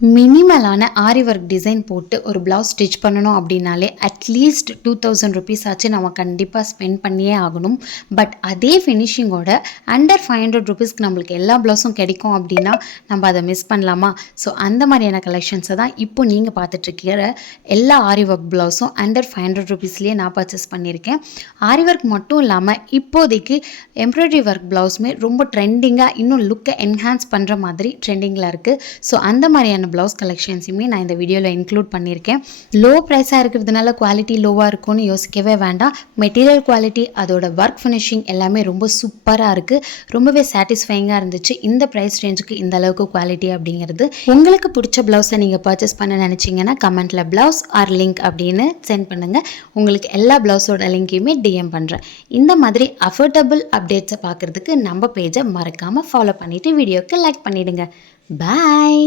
மினிமலான ஆரி work design போட்டு ஒரு blouse stitch பண்ணணும் அப்படின்னாலே அட்லீஸ்ட் 2000 ருபீஸ் ஆச்சு நம்ம கண்டிப்பாக ஸ்பெண்ட் பண்ணியே ஆகணும். பட் அதே ஃபினிஷிங்கோட அண்டர் 500 ருபீஸ்க்கு நம்மளுக்கு எல்லா ப்ளவுஸும் கிடைக்கும் அப்படின்னா நம்ம அதை மிஸ் பண்ணலாமா? ஸோ அந்த மாதிரியான கலெக்ஷன்ஸை தான் இப்போ நீங்கள் பார்த்துட்ருக்கிற எல்லா ஆரி ஒர்க் ப்ளவுஸும் அண்டர் 500 ருபீஸ்லேயே நான் பர்ச்சேஸ் பண்ணியிருக்கேன். ஆரி ஒர்க் மட்டும் இல்லாமல் இப்போதைக்கு எம்ப்ராய்டரி ஒர்க் ப்ளவுஸுமே ரொம்ப ட்ரெண்டிங்காக இன்னும் லுக்கை என்ஹான்ஸ் பண்ணுற மாதிரி ட்ரெண்டிங்கில் இருக்குது. ஸோ அந்த மாதிரியான ப்ளவுஸ் கலெக்ஷன்ஸுமே நான் இந்த வீடியோவில் இன்க்ளூட் பண்ணியிருக்கேன். லோ ப்ரைஸாக இருக்கிறதுனால குவாலிட்டி லோவாக இருக்கும்னு யோசிக்கவே வேண்டாம். மெட்டீரியல் குவாலிட்டி, அதோட ஒர்க் ஃபினிஷிங் எல்லாமே ரொம்ப சூப்பராக இருக்குது. ரொம்பவே சாட்டிஸ்ஃபைங்காக இருந்துச்சு இந்த ப்ரைஸ் ரேஞ்சுக்கு இந்த அளவுக்கு குவாலிட்டி அப்படிங்கிறது. உங்களுக்கு பிடிச்ச ப்ளவுஸை நீங்கள் பர்ச்சேஸ் பண்ண நினச்சிங்கன்னா கமெண்ட்டில் ப்ளவுஸ் ஆர் லிங்க் அப்படின்னு சென்ட் பண்ணுங்கள். உங்களுக்கு எல்லா ப்ளவுஸோட லிங்க்கையுமே டிஎம் பண்ணுறேன். இந்த மாதிரி அஃபோர்டபுள் அப்டேட்ஸை பார்க்குறதுக்கு நம்ம பேஜை மறக்காமல் ஃபாலோ பண்ணிவிட்டு வீடியோக்கு லைக் பண்ணிவிடுங்க. பாய்.